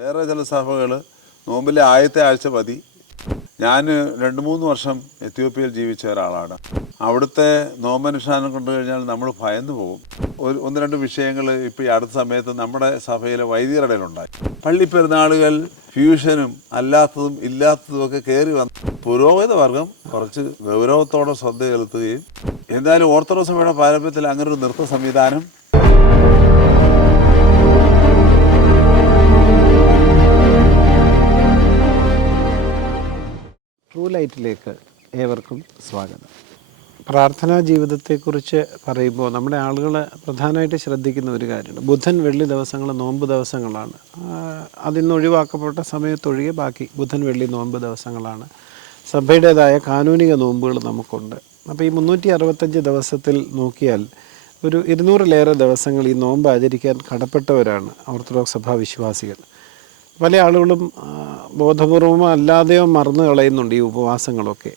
വേറെ ചില സഭകൾ നോമ്പിലെ ആദ്യത്തെ ആഴ്ച മതി. ഞാൻ 2-3 വർഷം എത്യോപ്യയിൽ ജീവിച്ച ഒരാളാണ്. അവിടുത്തെ നോമ്പനുഷ്ഠാനം കണ്ടു കഴിഞ്ഞാൽ നമ്മൾ ഭയന്നു പോകും. ഒന്ന് രണ്ട് വിഷയങ്ങൾ ഇപ്പോൾ ഈ അടുത്ത സമയത്ത് നമ്മുടെ സഭയിലെ വൈദികരുടെ ഇടയിലുണ്ടായി. പള്ളി പെരുന്നാളുകൾ ഫ്യൂഷനും അല്ലാത്തതും ഇല്ലാത്തതും ഒക്കെ കയറി വന്ന് പുരോഹിത വർഗം കുറച്ച് ഗൗരവത്തോടെ ശ്രദ്ധ ചെലുത്തുകയും, എന്തായാലും ഓർത്തഡോക്സ് സഭയുടെ പാരമ്പര്യത്തിൽ അങ്ങനെ ഒരു നൃത്ത സംവിധാനം ട്രൂ ലൈറ്റിലേക്ക് ഏവർക്കും സ്വാഗതം. പ്രാർത്ഥനാ ജീവിതത്തെക്കുറിച്ച് പറയുമ്പോൾ നമ്മുടെ ആളുകൾ പ്രധാനമായിട്ട് ശ്രദ്ധിക്കുന്ന ഒരു കാര്യമുണ്ട്. ബുധൻ വെള്ളി ദിവസങ്ങൾ നോമ്പ് ദിവസങ്ങളാണ്. അതിൽ നിന്ന് ഒഴിവാക്കപ്പെട്ട സമയത്തൊഴികെ ബാക്കി ബുധൻ വെള്ളി നോമ്പ് ദിവസങ്ങളാണ്. സഭയുടേതായ കാനൂനിക നോമ്പുകൾ നമുക്കുണ്ട്. അപ്പോൾ ഈ 365 ദിവസത്തിൽ നോക്കിയാൽ ഒരു 200-ലേറെ ദിവസങ്ങൾ ഈ നോമ്പ് ആചരിക്കാൻ കടപ്പെട്ടവരാണ് ഓർത്തഡോക്സ് സഭാ വിശ്വാസികൾ. പല ആളുകളും ബോധപൂർവമോ അല്ലാതെയോ മറന്നു കളയുന്നുണ്ട് ഈ ഉപവാസങ്ങളൊക്കെ.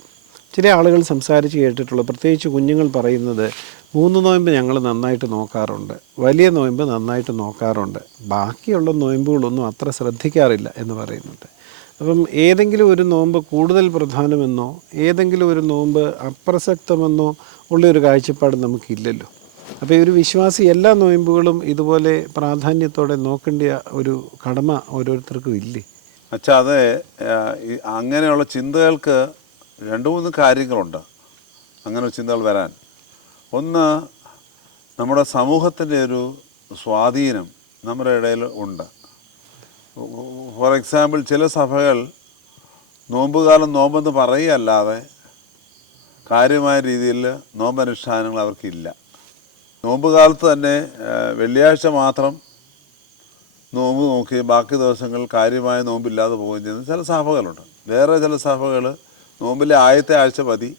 ചില ആളുകൾ സംസാരിച്ച് കേട്ടിട്ടുള്ള, പ്രത്യേകിച്ച് കുഞ്ഞുങ്ങൾ പറയുന്നത്, 3 നോയമ്പ് ഞങ്ങൾ നന്നായിട്ട് നോക്കാറുണ്ട്, വലിയ നോയമ്പ് നന്നായിട്ട് നോക്കാറുണ്ട്, ബാക്കിയുള്ള നോയമ്പുകളൊന്നും അത്ര ശ്രദ്ധിക്കാറില്ല എന്ന് പറയുന്നുണ്ട്. അപ്പം ഏതെങ്കിലും ഒരു നോമ്പ് കൂടുതൽ പ്രധാനമെന്നോ ഏതെങ്കിലും ഒരു നോമ്പ് അപ്രസക്തമെന്നോ ഉള്ളൊരു കാഴ്ചപ്പാട് നമുക്കില്ലല്ലോ. അപ്പോൾ ഈ ഒരു വിശ്വാസി എല്ലാ നോയമ്പുകളും ഇതുപോലെ പ്രാധാന്യത്തോടെ നോക്കേണ്ട ഒരു കടമ ഓരോരുത്തർക്കും ഇല്ലേ? അച്ഛാ, അത് അങ്ങനെയുള്ള ചിന്തകൾക്ക് 2-3 കാര്യങ്ങളുണ്ട്. അങ്ങനെ ചിന്തകൾ വരാൻ. ഒന്ന്, നമ്മുടെ സമൂഹത്തിൻ്റെ ഒരു സ്വാധീനം നമ്മുടെ ഇടയിൽ ഉണ്ട്. ഫോർ എക്സാമ്പിൾ, ചില സഭകൾ നോമ്പുകാലം നോമ്പെന്ന് പറയുകയല്ലാതെ കാര്യമായ രീതിയിൽ നോമ്പനുഷ്ഠാനങ്ങൾ അവർക്കില്ല. നോമ്പ് കാലത്ത് തന്നെ വെള്ളിയാഴ്ച മാത്രം നോമ്പ് നോക്കി ബാക്കി ദിവസങ്ങൾ കാര്യമായ നോമ്പില്ലാതെ പോവുകയും ചെയ്യുന്ന ചില സഭകളുണ്ട്. വേറെ ചില സഭകൾ നോമ്പിലെ ആദ്യത്തെ ആഴ്ച മതി,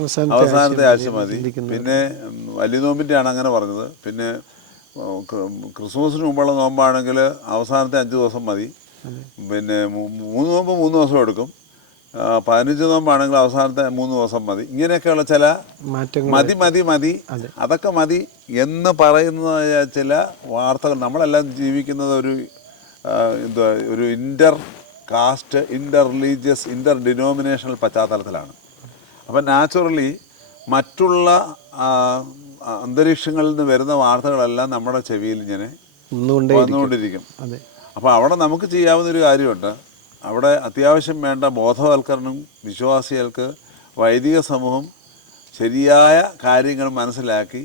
അവസാനത്തെ ആഴ്ച മതി. പിന്നെ വലിയ നോമ്പിൻ്റെയാണ് അങ്ങനെ പറഞ്ഞത്. പിന്നെ ക്രിസ്മസിന് മുമ്പുള്ള നോമ്പാണെങ്കിൽ അവസാനത്തെ 5 ദിവസം മതി. പിന്നെ 3 നോമ്പ് 3 ദിവസം എടുക്കും. 15 നോമ്പാണെങ്കിൽ അവസാനത്തെ 3 ദിവസം മതി. ഇങ്ങനെയൊക്കെയുള്ള ചില മതി അതൊക്കെ മതി എന്ന് പറയുന്ന ചില വാർത്തകൾ. നമ്മളെല്ലാം ജീവിക്കുന്നത് ഒരു ഇൻ്റർ കാസ്റ്റ്, ഇൻ്റർ റിലീജിയസ്, ഇൻ്റർ ഡിനോമിനേഷണൽ പശ്ചാത്തലത്തിലാണ്. അപ്പം നാച്ചുറലി മറ്റുള്ള അന്തരീക്ഷങ്ങളിൽ നിന്ന് വരുന്ന വാർത്തകളെല്ലാം നമ്മുടെ ചെവിയിൽ ഇങ്ങനെ വന്നുകൊണ്ടിരിക്കും. അപ്പോൾ അവിടെ നമുക്ക് ചെയ്യാവുന്നൊരു കാര്യമുണ്ട്. അവിടെ അത്യാവശ്യം വേണ്ട ബോധവൽക്കരണം വിശ്വാസികൾക്ക് വൈദിക സമൂഹം ശരിയായ കാര്യങ്ങൾ മനസ്സിലാക്കി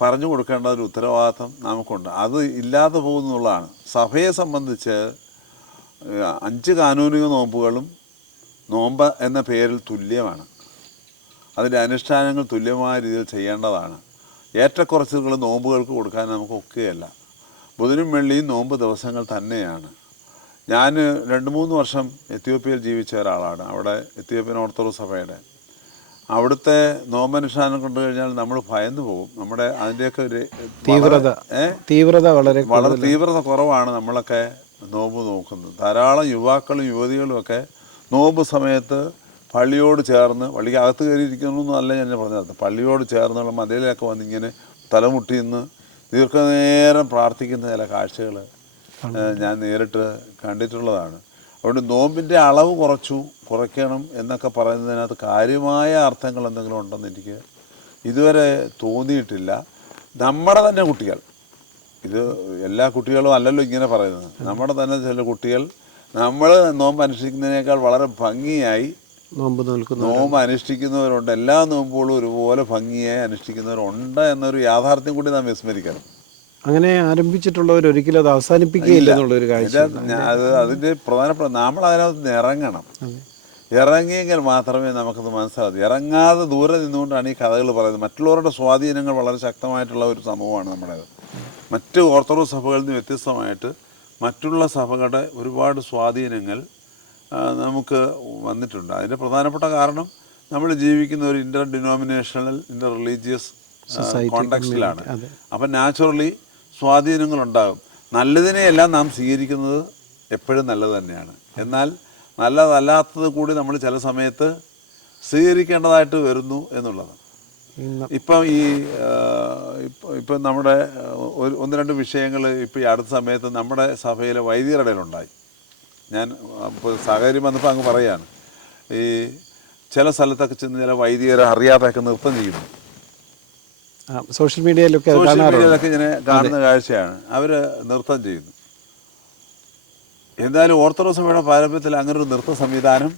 പറഞ്ഞു കൊടുക്കേണ്ട ഒരു ഉത്തരവാദിത്വം നമുക്കുണ്ട്. അത് ഇല്ലാതെ പോകുന്നുള്ളതാണ്. സഭയെ സംബന്ധിച്ച് 5 കാനൂനിക നോമ്പുകളും നോമ്പ് എന്ന പേരിൽ തുല്യമാണ്. അതിൻ്റെ അനുഷ്ഠാനങ്ങൾ തുല്യമായ രീതിയിൽ ചെയ്യേണ്ടതാണ്. ഏറ്റക്കുറച്ചുകൾ നോമ്പുകൾക്ക് കൊടുക്കാൻ നമുക്ക് ഒക്കുകയല്ല. ബുധനും വെള്ളിയും നോമ്പ് ദിവസങ്ങൾ തന്നെയാണ്. ഞാൻ 2-3 വർഷം എത്യോപ്യയിൽ ജീവിച്ച ഒരാളാണ്. അവിടെ എത്യോപ്യൻ ഓർത്തഡോക്സ് സഭയുടെ അവിടുത്തെ നോമ്പനുഷ്ഠാനം കണ്ടു കഴിഞ്ഞാൽ നമ്മൾ ഭയന്നു പോകും. നമ്മുടെ അതിൻ്റെയൊക്കെ ഒരു തീവ്രത വളരെ തീവ്രത കുറവാണ്. നമ്മളൊക്കെ നോമ്പ് നോക്കുന്നത്. ധാരാളം യുവാക്കളും യുവതികളും ഒക്കെ നോമ്പ് സമയത്ത് പള്ളിയോട് ചേർന്ന്, പള്ളിക്ക് അകത്ത് കയറിയിരിക്കണമെന്നല്ല ഞാൻ പറഞ്ഞത്, പള്ളിയോട് ചേർന്നുള്ള മതിലൊക്കെ വന്നിങ്ങനെ തലമുട്ടി നിന്ന് ദീർഘനേരം പ്രാർത്ഥിക്കുന്ന ചില കാഴ്ചകൾ ഞാൻ നേരിട്ട് കണ്ടിട്ടുള്ളതാണ്. അതുകൊണ്ട് നോമ്പിൻ്റെ അളവ് കുറയ്ക്കണം എന്നൊക്കെ പറയുന്നതിനകത്ത് കാര്യമായ അർത്ഥങ്ങൾ എന്തെങ്കിലും ഉണ്ടെന്ന് എനിക്ക് ഇതുവരെ തോന്നിയിട്ടില്ല. നമ്മുടെ തന്നെ കുട്ടികൾ, ഇത് എല്ലാ കുട്ടികളും അല്ലല്ലോ ഇങ്ങനെ പറയുന്നത്, നമ്മുടെ തന്നെ ചില കുട്ടികൾ നമ്മൾ നോമ്പ് അനുഷ്ഠിക്കുന്നതിനേക്കാൾ വളരെ ഭംഗിയായി നോമ്പ് അനുഷ്ഠിക്കുന്നവരുണ്ട്. എല്ലാ നോമ്പുകളും ഒരുപോലെ ഭംഗിയായി അനുഷ്ഠിക്കുന്നവരുണ്ട് എന്നൊരു യാഥാർത്ഥ്യം കൂടി നാം വിസ്മരിക്കണം. അങ്ങനെ ആരംഭിച്ചിട്ടുള്ളവർ ഒരിക്കലും അത് അവസാനിപ്പിക്കുകയില്ല എന്നുള്ളൊരു കാഴ്ച. അത് അതിൻ്റെ പ്രധാനപ്പെട്ട നമ്മൾ അതിനകത്ത് ഇറങ്ങണം. ഇറങ്ങിയെങ്കിൽ മാത്രമേ നമുക്കത് മനസ്സിലാകൂ. ഇറങ്ങാതെ ദൂരെ നിന്നുകൊണ്ടാണ് ഈ കഥകൾ പറയുന്നത്. മറ്റുള്ളവരുടെ സ്വാധീനങ്ങൾ വളരെ ശക്തമായിട്ടുള്ള ഒരു സമൂഹമാണ് നമ്മുടേത്. മറ്റ് ഓർത്തഡോക്സ് സഭകളിൽ നിന്ന് വ്യത്യസ്തമായിട്ട് മറ്റുള്ള സഭകളുടെ ഒരുപാട് സ്വാധീനങ്ങൾ നമുക്ക് വന്നിട്ടുണ്ട്. അതിൻ്റെ പ്രധാനപ്പെട്ട കാരണം നമ്മൾ ജീവിക്കുന്ന ഒരു ഇൻ്റർ ഡിനോമിനേഷണൽ, ഇൻ്റർ റിലീജിയസ് കോണ്ടെക്സ്റ്റിലാണ്. അപ്പം നാച്ചുറലി സ്വാധീനങ്ങളുണ്ടാകും. നല്ലതിനെയെല്ലാം നാം സ്വീകരിക്കുന്നത് എപ്പോഴും നല്ലത് തന്നെയാണ്. എന്നാൽ നല്ലതല്ലാത്തത് കൂടി നമ്മൾ ചില സമയത്ത് സ്വീകരിക്കേണ്ടതായിട്ട് വരുന്നു എന്നുള്ളത്. ഇപ്പം ഈ ഇപ്പം നമ്മുടെ ഒന്ന് രണ്ട് വിഷയങ്ങൾ ഇപ്പോൾ ഈ അടുത്ത സമയത്ത് നമ്മുടെ സഭയിലെ വൈദികരുടെ ഇടയിലുണ്ടായി. ഞാൻ ഇപ്പോൾ സാഹചര്യം വന്നപ്പോൾ അങ്ങ് പറയുകയാണ്, ഈ ചില സ്ഥലത്തൊക്കെ ചെന്ന് ചില വൈദികരെ അറിയാതെയൊക്കെ നൃത്തം ചെയ്യുന്നു. സോഷ്യൽ മീഡിയയിലൊക്കെ ഇങ്ങനെ കാണുന്ന കാഴ്ചയാണ്. അവർ നൃത്തം ചെയ്യുന്നു. എന്തായാലും ഓർത്തഡോക്സ് സഭയുടെ പാരമ്പര്യത്തിൽ അങ്ങനെ ഒരു നൃത്ത സംവിധാനം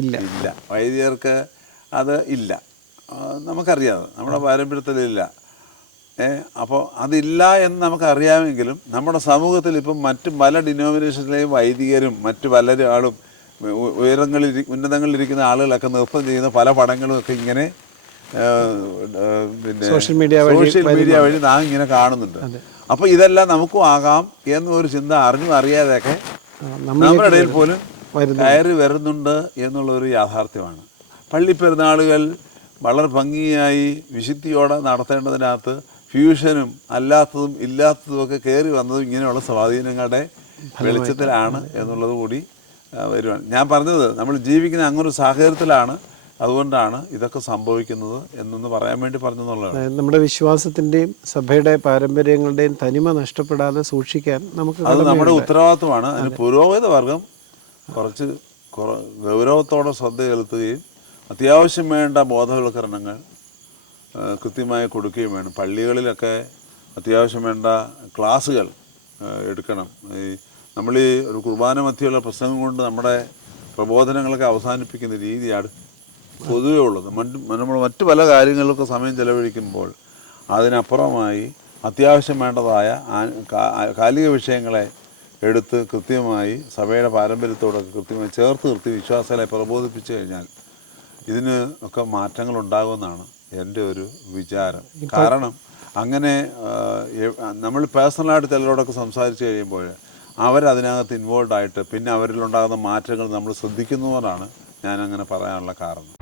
ഇല്ല. വൈദികർക്ക് അത് ഇല്ല, നമുക്കറിയാം, നമ്മുടെ പാരമ്പര്യത്തിലില്ല. അപ്പോൾ അതില്ല എന്ന് നമുക്കറിയാമെങ്കിലും നമ്മുടെ സമൂഹത്തിൽ ഇപ്പം മറ്റ് പല ഡിനോമിനേഷനിലെയും വൈദികരും മറ്റ് പലരും ആളും ഉന്നതങ്ങളിലിരിക്കുന്ന ആളുകളൊക്കെ നൃത്തം ചെയ്യുന്ന പല പടങ്ങളും ഒക്കെ ഇങ്ങനെ പിന്നെ സോഷ്യൽ മീഡിയ വഴി നാം ഇങ്ങനെ കാണുന്നുണ്ട്. അപ്പോൾ ഇതെല്ലാം നമുക്കും ആകാം എന്നൊരു ചിന്ത അറിയാതെയൊക്കെ നമ്മുടെ ഇടയിൽ പോലും കയറി വരുന്നുണ്ട് എന്നുള്ളൊരു യാഥാർത്ഥ്യമാണ്. പള്ളിപ്പെരുന്നാളുകൾ വളരെ ഭംഗിയായി വിശുദ്ധിയോടെ നടത്തേണ്ടതിനകത്ത് ഫ്യൂഷനും അല്ലാത്തതും ഇല്ലാത്തതുമൊക്കെ കയറി വന്നതും ഇങ്ങനെയുള്ള സ്വാധീനങ്ങളുടെ വെളിച്ചത്തിലാണ് എന്നുള്ളത് കൂടി വരുവാണ്. ഞാൻ പറഞ്ഞത് നമ്മൾ ജീവിക്കുന്ന അങ്ങനൊരു സാഹചര്യത്തിലാണ്, അതുകൊണ്ടാണ് ഇതൊക്കെ സംഭവിക്കുന്നത് എന്നൊന്ന് പറയാൻ വേണ്ടി പറഞ്ഞെന്നുള്ളതാണ്. നമ്മുടെ വിശ്വാസത്തിൻ്റെയും സഭയുടെ പാരമ്പര്യങ്ങളുടെയും തനിമ നഷ്ടപ്പെടാതെ സൂക്ഷിക്കാൻ നമുക്ക് അത് നമ്മുടെ ഉത്തരവാദിത്വമാണ്. അതിന് പുരോഹിത വർഗം കുറച്ച് ഗൗരവത്തോടെ ശ്രദ്ധ ചെലുത്തുകയും അത്യാവശ്യം വേണ്ട ബോധവൽക്കരണങ്ങൾ കൃത്യമായി കൊടുക്കുകയും വേണം. പള്ളികളിലൊക്കെ അത്യാവശ്യം വേണ്ട ക്ലാസ്സുകൾ എടുക്കണം. നമ്മൾ ഈ ഒരു കുർബാന മധ്യയുള്ള പ്രസംഗം കൊണ്ട് നമ്മുടെ പ്രബോധനങ്ങളൊക്കെ അവസാനിപ്പിക്കുന്ന രീതിയാണ് പൊതുവേ ഉള്ളത്. നമ്മൾ മറ്റു പല കാര്യങ്ങളിലൊക്കെ സമയം ചെലവഴിക്കുമ്പോൾ അതിനപ്പുറമായി അത്യാവശ്യം വേണ്ടതായ കാലിക വിഷയങ്ങളെ എടുത്ത് കൃത്യമായി സഭയുടെ പാരമ്പര്യത്തോടൊക്കെ കൃത്യമായി ചേർത്ത് നിർത്തി വിശ്വാസികളെ പ്രബോധിപ്പിച്ചു കഴിഞ്ഞാൽ ഇതിന് ഒക്കെ മാറ്റങ്ങളുണ്ടാകുമെന്നാണ് എൻ്റെ ഒരു വിചാരം. കാരണം അങ്ങനെ നമ്മൾ പേഴ്സണലായിട്ട് ചിലരോടൊക്കെ സംസാരിച്ച് കഴിയുമ്പോൾ അവരതിനകത്ത് ഇൻവോൾവ് ആയിട്ട് പിന്നെ അവരിലുണ്ടാകുന്ന മാറ്റങ്ങൾ നമ്മൾ ശ്രദ്ധിക്കുന്നവരാണ് ഞാൻ അങ്ങനെ പറയാനുള്ള കാരണം.